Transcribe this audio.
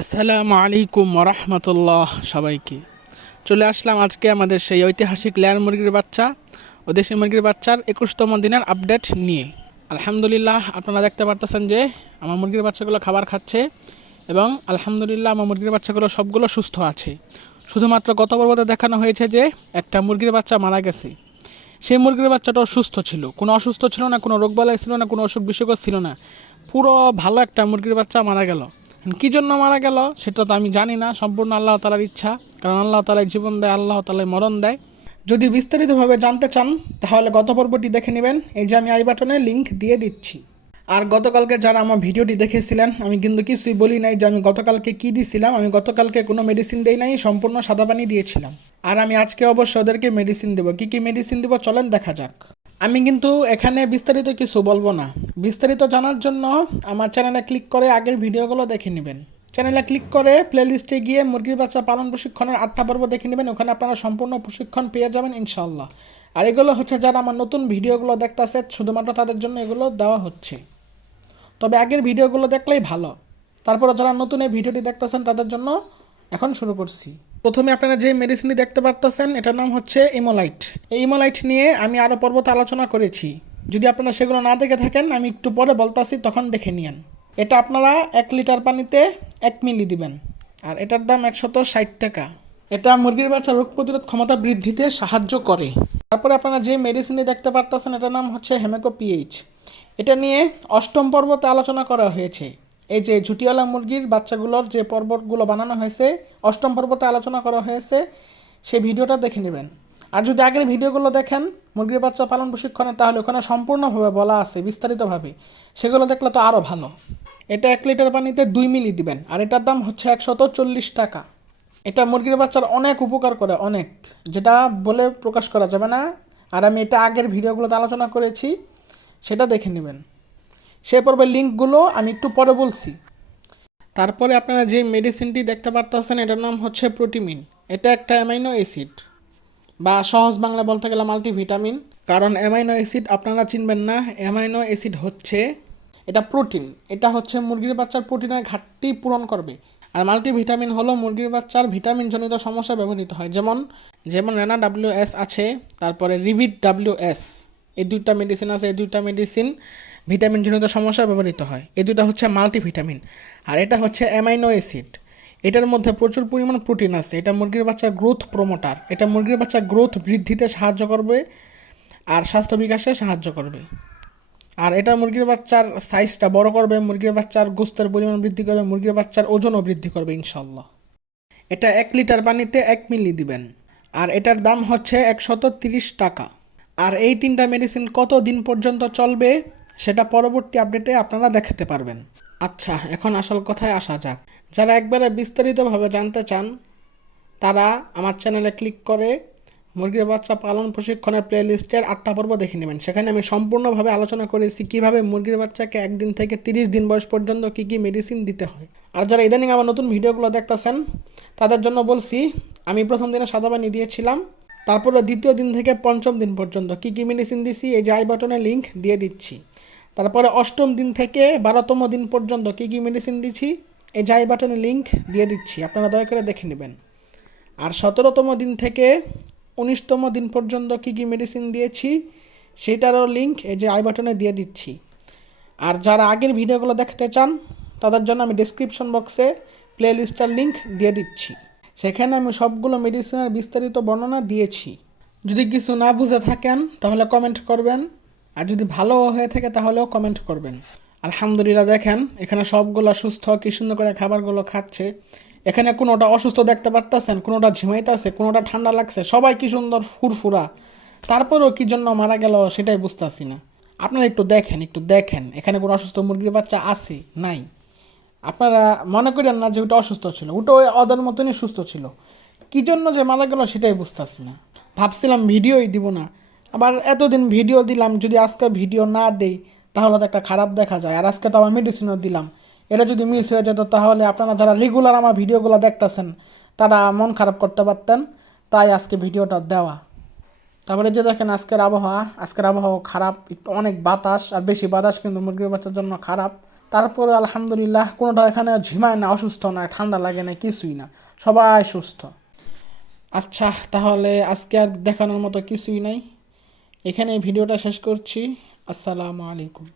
আসসালামু আলাইকুম রহমতুল্লাহ সবাইকে। চলে আসলাম আজকে আমাদের সেই ঐতিহাসিক লেয়ার মুরগির বাচ্চা ও দেশি মুরগির বাচ্চার একুশতম দিনের আপডেট নিয়ে। আলহামদুলিল্লাহ আপনারা দেখতে পারতেছেন যে আমার মুরগির বাচ্চাগুলো খাবার খাচ্ছে এবং আলহামদুলিল্লাহ আমার মুরগির বাচ্চাগুলো সবগুলো সুস্থ আছে। শুধুমাত্র গত পর্বতে দেখানো হয়েছে যে একটা মুরগির বাচ্চা মারা গেছে। সেই মুরগির বাচ্চাটাও সুস্থ ছিল। কোনো অসুস্থ ছিল না, কোনো রোগবালাই ছিল না, কোনো অসুখ বিসুখও ছিল না। পুরো ভালো একটা মুরগির বাচ্চা মারা গেল। কী জন্য মারা গেল সেটা তো আমি জানি না, সম্পূর্ণ আল্লাহ তালার ইচ্ছা। কারণ আল্লাহ তালাই জীবন দেয়, আল্লাহ তালাই মরণ দেয়। যদি বিস্তারিতভাবে জানতে চান, তাহলে গত পর্বটি দেখে নেবেন। এই যে আমি আই বাটনে লিঙ্ক দিয়ে দিচ্ছি। আর গতকালকে যারা আমার ভিডিওটি দেখেছিলেন, আমি কিন্তু কিছুই বলি নাই যে আমি গতকালকে কি দিছিলাম। আমি গতকালকে কোনো মেডিসিন দেই নাই, সম্পূর্ণ সাদা পানি দিয়েছিলাম। আর আমি আজকে অবশ্য ওদেরকে মেডিসিন দেবো। কী কী মেডিসিন দেবো চলেন দেখা যাক। আমি কিন্তু এখানে বিস্তারিত কিছু বলব না। বিস্তারিত জানার জন্য আমার চ্যানেলে ক্লিক করে আগের ভিডিওগুলো দেখে নেবেন। চ্যানেলে ক্লিক করে প্লেলিস্টে গিয়ে মুরগির বাচ্চা পালন প্রশিক্ষণের আটটা পর্ব দেখে নেবেন। ওখানে আপনারা সম্পূর্ণ প্রশিক্ষণ পেয়ে যাবেন ইনশাল্লাহ আর এগুলো হচ্ছে যারা আমার নতুন ভিডিওগুলো দেখতেছে, শুধুমাত্র তাদের জন্য এগুলো দেওয়া হচ্ছে। তবে আগের ভিডিওগুলো দেখলেই ভালো। তারপরে যারা নতুন এই ভিডিওটি দেখতেছেন, তাদের জন্য এখন শুরু করছি। প্রথমে আপনারা যে মেডিসিনটি দেখতে পারতেছেন, এটার নাম হচ্ছে ইমোলাইট এই ইমোলাইট নিয়ে আমি আরও পর্বতে আলোচনা করেছি। যদি আপনারা সেগুলো না দেখে থাকেন, আমি একটু পরে বলতাছি, তখন দেখে নিয়েন। এটা আপনারা এক লিটার পানিতে এক মিলি দিবেন। আর এটার দাম একশত ষাট টাকা। এটা মুরগির বাচ্চা রোগ প্রতিরোধ ক্ষমতা বৃদ্ধিতে সাহায্য করে। তারপরে আপনারা যে মেডিসিনটি দেখতে পারতেছেন, এটার নাম হচ্ছে হেমেকো পিএইচ এটা নিয়ে অষ্টম পর্বতে আলোচনা করা হয়েছে। এই যে ঝুটিওয়ালা মুরগির বাচ্চাগুলোর যে পর্বতগুলো বানানো হয়েছে, অষ্টম পর্বতে আলোচনা করা হয়েছে, সেই ভিডিওটা দেখে নেবেন। আর যদি আগের ভিডিওগুলো দেখেন, মুরগির বাচ্চা পালন প্রশিক্ষণে, তাহলে ওখানে সম্পূর্ণভাবে বলা আছে, বিস্তারিতভাবে। সেগুলো দেখলে তো আরও ভালো। এটা এক লিটার পানিতে দুই মিলি দিবেন, আর এটার দাম হচ্ছে একশত চল্লিশ টাকা। এটা মুরগির বাচ্চার অনেক উপকার করে, অনেক। যেটা বলে প্রকাশ করা যাবে না। আর আমি এটা আগের ভিডিওগুলোতে আলোচনা করেছি, সেটা দেখে নেবেন। সে পর্বের লিঙ্কগুলো আমি একটু পরে বলছি। তারপরে আপনারা যে মেডিসিনটি দেখতে পারতেছেন, এটার নাম হচ্ছে প্রোটিমিন। এটা একটা অ্যামাইনো অ্যাসিড বা সহজ বাংলা বলতে গেলে মাল্টিভিটামিন। কারণ অ্যামাইনো অ্যাসিড আপনারা চিনবেন না, অ্যামাইনো অ্যাসিড হচ্ছে এটা প্রোটিন। এটা হচ্ছে মুরগির বাচ্চার প্রোটিনের ঘাটতি পূরণ করবে। আর মাল্টিভিটামিন হলো মুরগির বাচ্চার ভিটামিনজনিত সমস্যা ব্যবহৃত হয়। যেমন যেমন রেনা ডাব্লিউ এস আছে, তারপরে রিভিট ডাব্লিউ এস। এই দুইটা মেডিসিন আছে, এই দুইটা মেডিসিন ভিটামিনজনিত সমস্যা ব্যবহৃত হয়। এই দুটা হচ্ছে মাল্টিভিটামিন আর এটা হচ্ছে অ্যামাইনো অ্যাসিড। এটার মধ্যে প্রচুর পরিমাণ প্রোটিন আছে। এটা মুরগির বাচ্চার গ্রোথ প্রমোটার। এটা মুরগির বাচ্চার গ্রোথ বৃদ্ধিতে সাহায্য করবে আর স্বাস্থ্য বিকাশে সাহায্য করবে। আর এটা মুরগির বাচ্চার সাইজটা বড় করবে, মুরগির বাচ্চার গোস্তের পরিমাণ বৃদ্ধি করবে, মুরগির বাচ্চার ওজনও বৃদ্ধি করবে ইনশাল্লাহ এটা এক লিটার পানিতে এক মিলি দিবেন আর এটার দাম হচ্ছে একশত তিরিশ টাকা। আর এই তিনটা মেডিসিন কত দিন পর্যন্ত চলবে? সেটা পরবর্তী আপডেটে আপনারা দেখাতে পারবেন। আচ্ছা এখন আসল কথায় আসা যাক। যারা একবারে বিস্তারিতভাবে জানতে চান, তারা আমার চ্যানেলে ক্লিক করে মুরগির বাচ্চা পালন প্রশিক্ষণের প্লেলিস্টের আটটা পর্ব দেখে নেবেন। সেখানে আমি সম্পূর্ণভাবে আলোচনা করেছি কীভাবে মুরগির বাচ্চাকে একদিন থেকে তিরিশ দিন বয়স পর্যন্ত কী কী মেডিসিন দিতে হয়। আর যারা ইদানিং আমার নতুন ভিডিওগুলো দেখতেছেন, তাদের জন্য বলছি, আমি প্রথম দিনে সাদা পানি দিয়েছিলাম, তারপরে দ্বিতীয় দিন থেকে পঞ্চম দিন পর্যন্ত কী কী মেডিসিন দিছি, এই যে আই বাটনে লিঙ্ক দিয়ে দিচ্ছি। তারপরে অষ্টম দিন থেকে বারোতম দিন পর্যন্ত কী কী মেডিসিন দিচ্ছি? এই যে আই বাটনে লিঙ্ক দিয়ে দিচ্ছি, আপনারা দয়া করে দেখে নেবেন। আর সতেরোতম দিন থেকে উনিশতম দিন পর্যন্ত কী কী মেডিসিন দিয়েছি সেটারও লিঙ্ক এই যে আই বাটনে দিয়ে দিচ্ছি। আর যারা আগের ভিডিওগুলো দেখতে চান, তাদের জন্য আমি ডিসক্রিপশন বক্সে প্লে লিস্টার লিঙ্ক দিয়ে দিচ্ছি। সেখানে আমি সবগুলো মেডিসিনের বিস্তারিত বর্ণনা দিয়েছি। যদি কিছু না বুঝে থাকেন, তাহলে কমেন্ট করবেন। আর যদি ভালো হয়ে থাকে তাহলেও কমেন্ট করবেন। আলহামদুলিল্লাহ, দেখেন, এখানে সবগুলো সুস্থ, কি সুন্দর করে খাবারগুলো খাচ্ছে। এখানে কোনোটা অসুস্থ দেখতে পারতেছেন, কোনোটা ঝিমাইতেছে, কোনোটা ঠান্ডা লাগছে, সবাই কি সুন্দর ফুরফুরা। তারপরেও কি জন্য মারা গেল সেটাই বুঝতেছি না। আপনারা একটু দেখেন একটু দেখেন, এখানে কোনো অসুস্থ মুরগির বাচ্চা আছে? নাই। আপনারা মনে করেন না যে ওটা অসুস্থ ছিল, ওটা ওই ওদের মতনই সুস্থ ছিল। কী জন্য যে মারা গেল সেটাই বুঝতেছি না। ভাবছিলাম ভিডিওই দিব না আবার এতদিন ভিডিও দিলাম, যদি আজকে ভিডিও না দেই, তাহলে তো একটা খারাপ দেখা যায়। আর আজকে তো আমার মেডিসিনও দিলাম। এটা যদি মিস হয়ে যেত, তাহলে আপনারা যারা রেগুলার আমার ভিডিওগুলো দেখতেছেন, তারা মন খারাপ করতে পারতেন। তাই আজকে ভিডিওটা দেওয়া। তারপরে যে দেখেন, আজকের আবহাওয়া। আজকের আবহাওয়া খারাপ, একটু অনেক বাতাস, আর বেশি বাতাস কিন্তু মুরগির বাচ্চার জন্য খারাপ। তারপরে আলহামদুলিল্লাহ, কোনোটা এখানে ঝিমায় না, অসুস্থ না, ঠান্ডা লাগে না, কিছুই না। সবাই সুস্থ। আচ্ছা তাহলে আজকে আর দেখানোর মতো কিছুই নাই। এখানে ভিডিওটা শেষ করছি। আসসালামু আলাইকুম।